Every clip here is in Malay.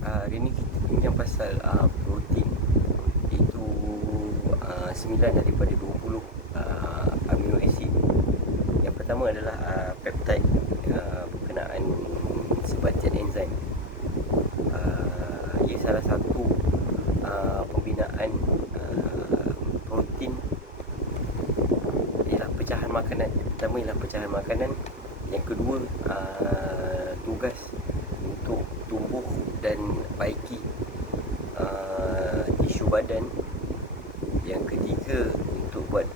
Hari ni kita bincang pasal protein. Itu 9 daripada 20 amino acid. Yang pertama adalah peptide, berkenaan sebastian enzim. Ia salah satu pembinaan protein ialah pecahan makanan. Pertama ialah pecahan makanan. Yang kedua, tugas untuk tumbuh dan baiki tisu badan. Yang ketiga, untuk buat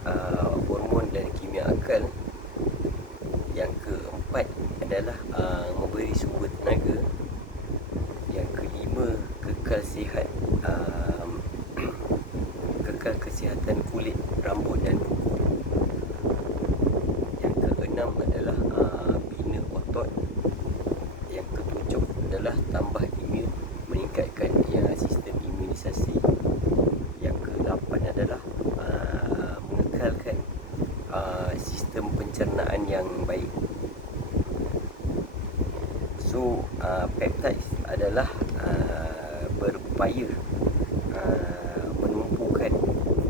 hormon dan kimia akal. Yang keempat adalah memberi sumber tenaga. Yang kelima, kekal sihat, kekal kesihatan kulit, rambut dan kuku. Yang keenam adalah bina otot. Yang ketujuh adalah tambah imun, meningkatkan sistem imunisasi. Yang ke-8 adalah mengekalkan sistem pencernaan yang baik. So peptides adalah berupaya menumpukan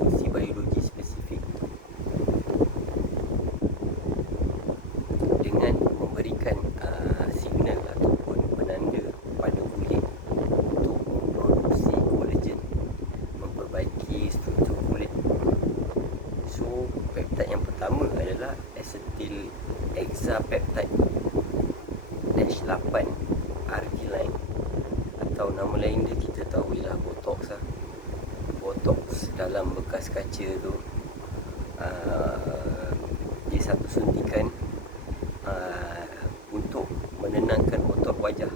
fungsi biologi spesifik dengan memberikan signal ataupun penanda pada kulit untuk memproduksi kolagen, memperbaiki struktur kulit. So peptide yang pertama adalah acetyl hexapeptide H8 Arginine, atau nama lain dia kita tahu ialah Botox lah. Botox dalam bekas kaca tu, dia satu suntikan untuk menenangkan otot wajah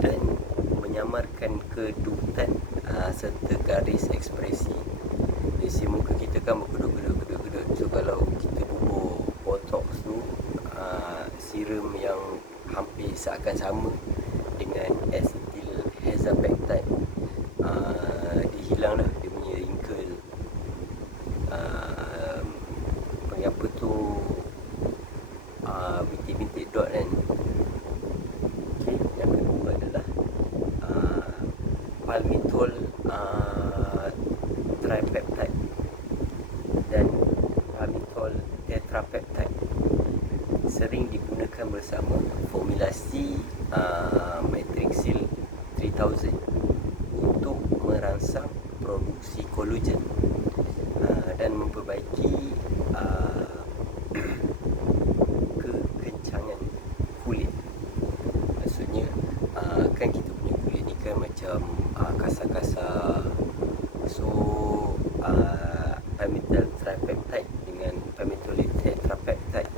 dan menyamarkan kedutan serta garis ekspresi. Biasa muka kita kan berkedut-kedut. So kalau kita bubur Botox tu, serum yang hampir seakan sama dengan acetyl hexapeptide, dia hilang dah dia punya wrinkle, apa tu, bintik-bintik dot kan. Okay, yang kedua adalah palmitol tripeptide dan palmitol tetrapeptide sering digunakan bersama formulasi matrixyl 3000 untuk merangsang produksi kolagen dan memperbaiki kekencangan kulit. Maksudnya kan kita punya kulit ni kan macam kasar-kasar. So palmitol tripeptide dengan palmitol tetrapeptide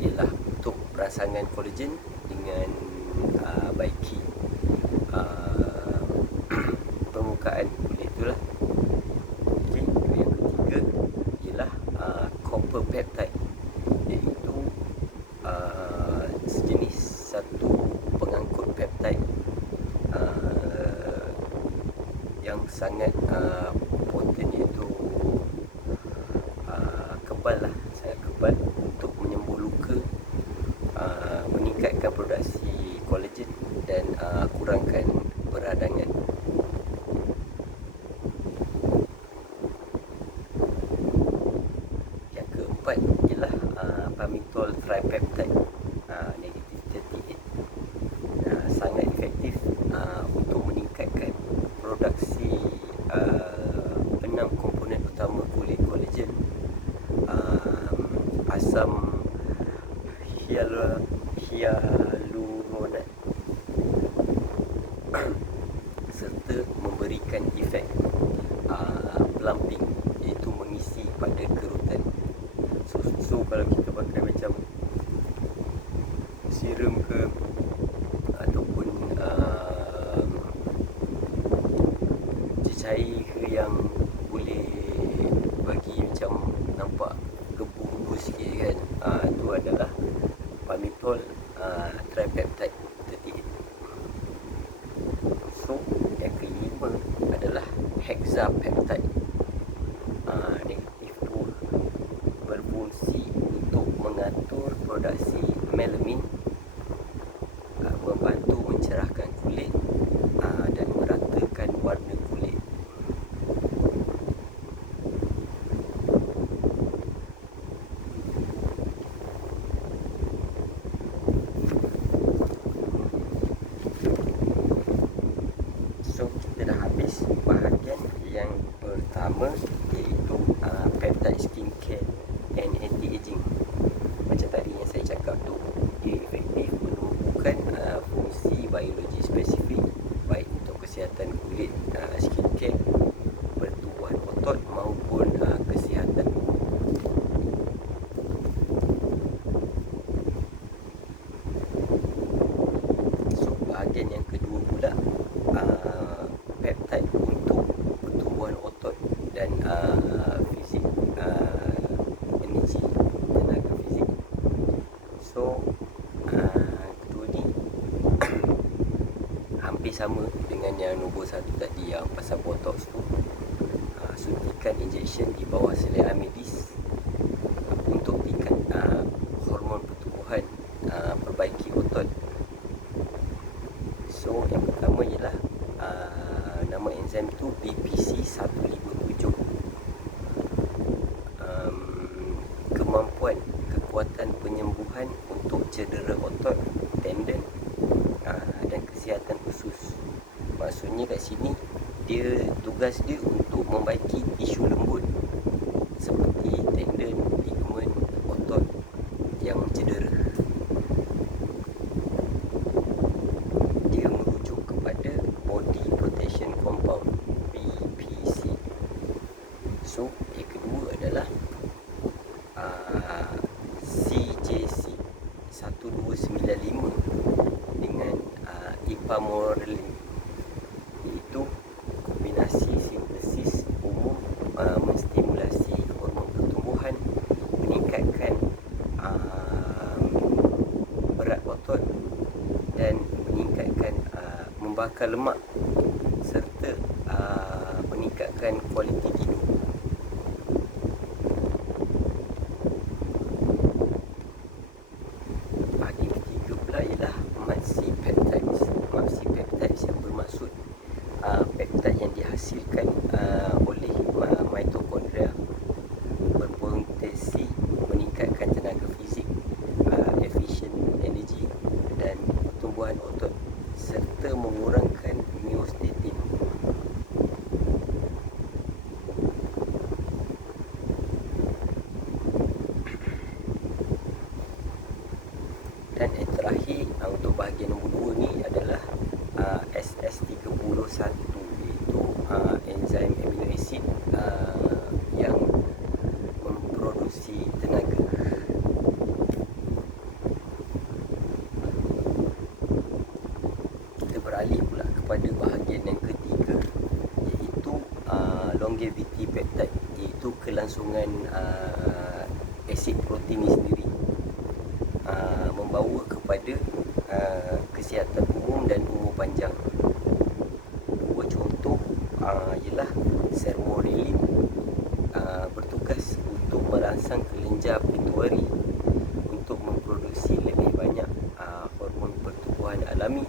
ialah untuk rangsangan kolagen dengan baiki permukaan kulit tu lah. Okay. Yang ketiga ialah copper peptide, iaitu sejenis satu pengangkut peptide yang sangat poten, iaitu kebal lah, sangat kebal untuk menyembuh luka, meningkatkan produksi kolagen dan kurangkan peradangan. Yang keempat ialah palmitol tripeptide negative 38, sangat efektif untuk meningkatkan produksi 6 komponen utama kulit kolagen, asam hyaluronat serta memberikan efek plumping, iaitu mengisi pada kerutan. So kalau kita pakai macam serum ke ataupun cecair ke yang boleh bagi macam nampak gebu-gebu sikit kan, itu adalah palmitol tripeptide 38. So yang kelima adalah hexapeptide negatif 2, berfungsi untuk mengatur produksi melamin, pertama iaitu peptide skincare and anti-aging. Macam tadi yang saya cakap tu, dia efektif menumbuhkan fungsi biologi spesifik baik untuk kesihatan kulit, skincare, pertumbuhan otot maupun kesihatan tubuh. So bahagian yang kedua pula, peptide untuk pertumbuhan otot dan fizik, energi, tenaga fizik. So kedua ni hampir sama dengan yang nombor satu tadi, yang pasal botox tu. Suntikan injection di bawah selai medis untuk tingkat hormon pertumbuhan, perbaiki otot. So yang pertama ialah nama enzim tu BPC 157. Kemampuan, kekuatan penyembuhan untuk cedera otot, tendon, dan kesihatan usus. Maksudnya kat sini tugas dia untuk membaiki tisu lembut seperti tendon, ligamen, otot yang cedera. Dia merujuk kepada body protection compound, BPC. So yang kedua adalah CJC 1295 dengan ipamorelin, iaitu kombinasi sintesis umum menstimulasi hormon pertumbuhan, meningkatkan berat otot dan meningkatkan membakar lemak serta meningkatkan kualiti tidur. Bahagian ketiga pula ialah maxi peptides. Maxi peptides yang bermaksud peptide yang dihasilkan oleh mitokondria, berpotensi meningkatkan tenaga fizik, efisien energi dan pertumbuhan otot serta mengurangkan miostatin. Dan yang terakhir, untuk bahagian nombor 2 ni adalah SS31, iaitu enzim amino acid yang memproduksi tenaga. Kita beralih pula kepada bahagian yang ketiga, iaitu longevity peptide, iaitu kelangsungan asid protein ini sendiri, membawa kepada kesihatan umum dan umur panjang. Dua contoh ialah sermorelin, bertugas untuk merangsang kelenjar pituitari untuk memproduksi lebih banyak hormon pertumbuhan alami,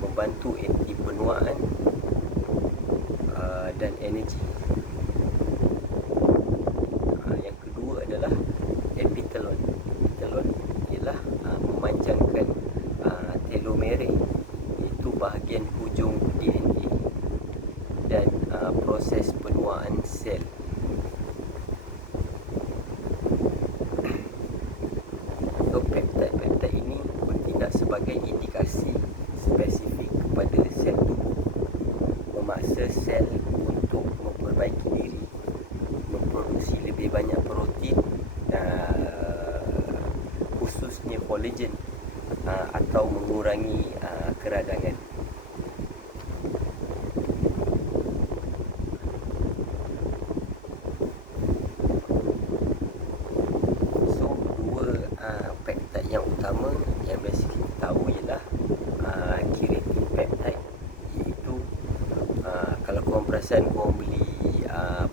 membantu anti penuaan dan energi. Yang kedua adalah epitelon. Epitelon ialah memanjangkan telomere, iaitu bahagian hujung DNA, dan proses penuaan sel. So peptide ini bertindak sebagai indikasi spesifik kepada sel tubuh, memaksa sel untuk memperbaiki diri, memproduksi lebih banyak protein, khususnya kolagen, atau mengurangi keradangan. So dua peptide yang utama yang biasa kita tahu ialah keratin peptide, iaitu kalau korang perasan, korang beli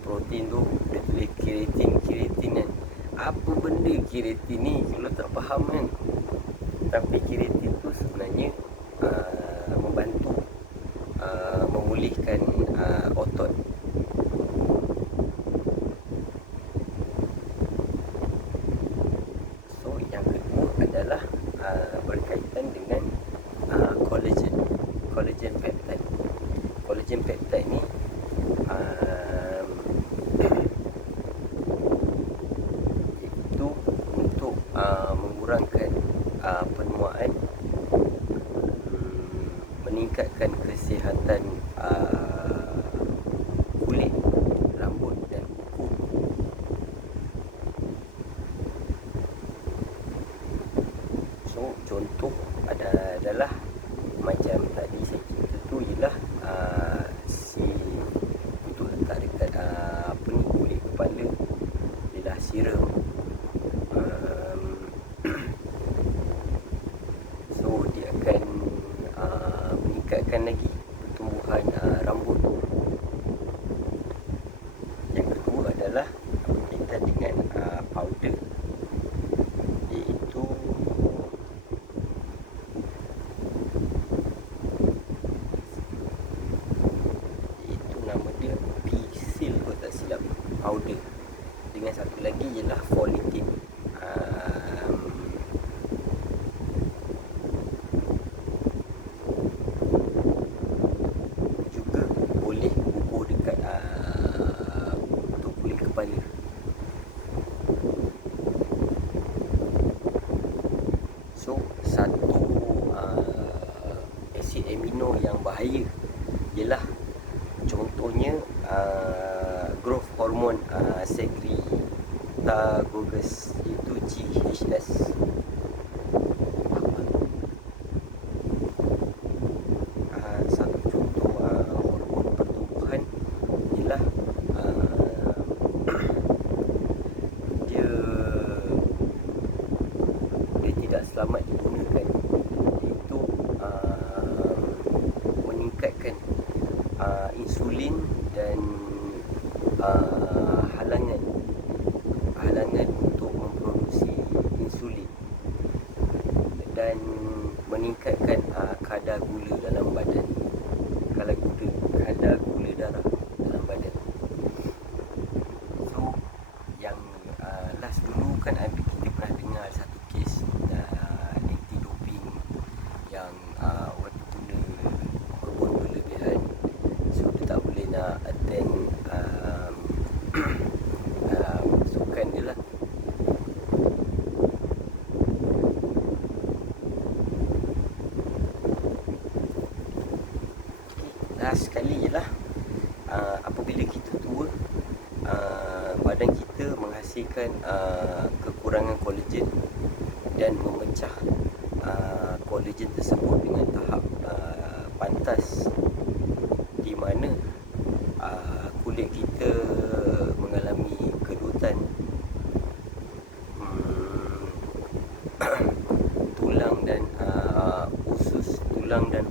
protein tu dia tulis keratin kan. Apa benda keratin ni kalau tak faham kan. Tapi keratin tu sebenarnya membantu memulihkan otot. So yang kedua adalah berkaitan dengan collagen peptide. Collagen peptide ni penuaan, meningkatkan kesihatan kulit, rambut dan kuku. So contoh adalah macam tadi saya cerita tu ialah si untuk letak dekat kulit kepala ialah serum. So dia akan meningkatkan lagi pertumbuhan rambut. Yang kedua adalah berkaitan dengan powder, iaitu nama dia P-Seal kalau tak silap, powder. Dengan satu lagi ialah follitin. Juga boleh bubur dekat untuk kulit kepala. So satu asid amino yang bahaya ialah contohnya growth hormone secretagogues, itu GHS. Satu contoh hormon pertumbuhan ialah dia tidak selamat digunakan, iaitu meningkatkan insulin dan halangan untuk memproduksi insulin dan meningkatkan kadar gula dalam badan, kadar gula darah dalam badan. So yang last dulu kan kita pernah dengar satu kes anti doping yang waktu guna hormon berlebihan, so dia tak boleh nak attend sukan dia lah. Last sekali ialah apabila kita tua, badan kita menghasilkan kekurangan kolagen dan memecah kolagen tersebut dengan tahap pantas, di mana kulit kita mengalami kerutan, tulang dan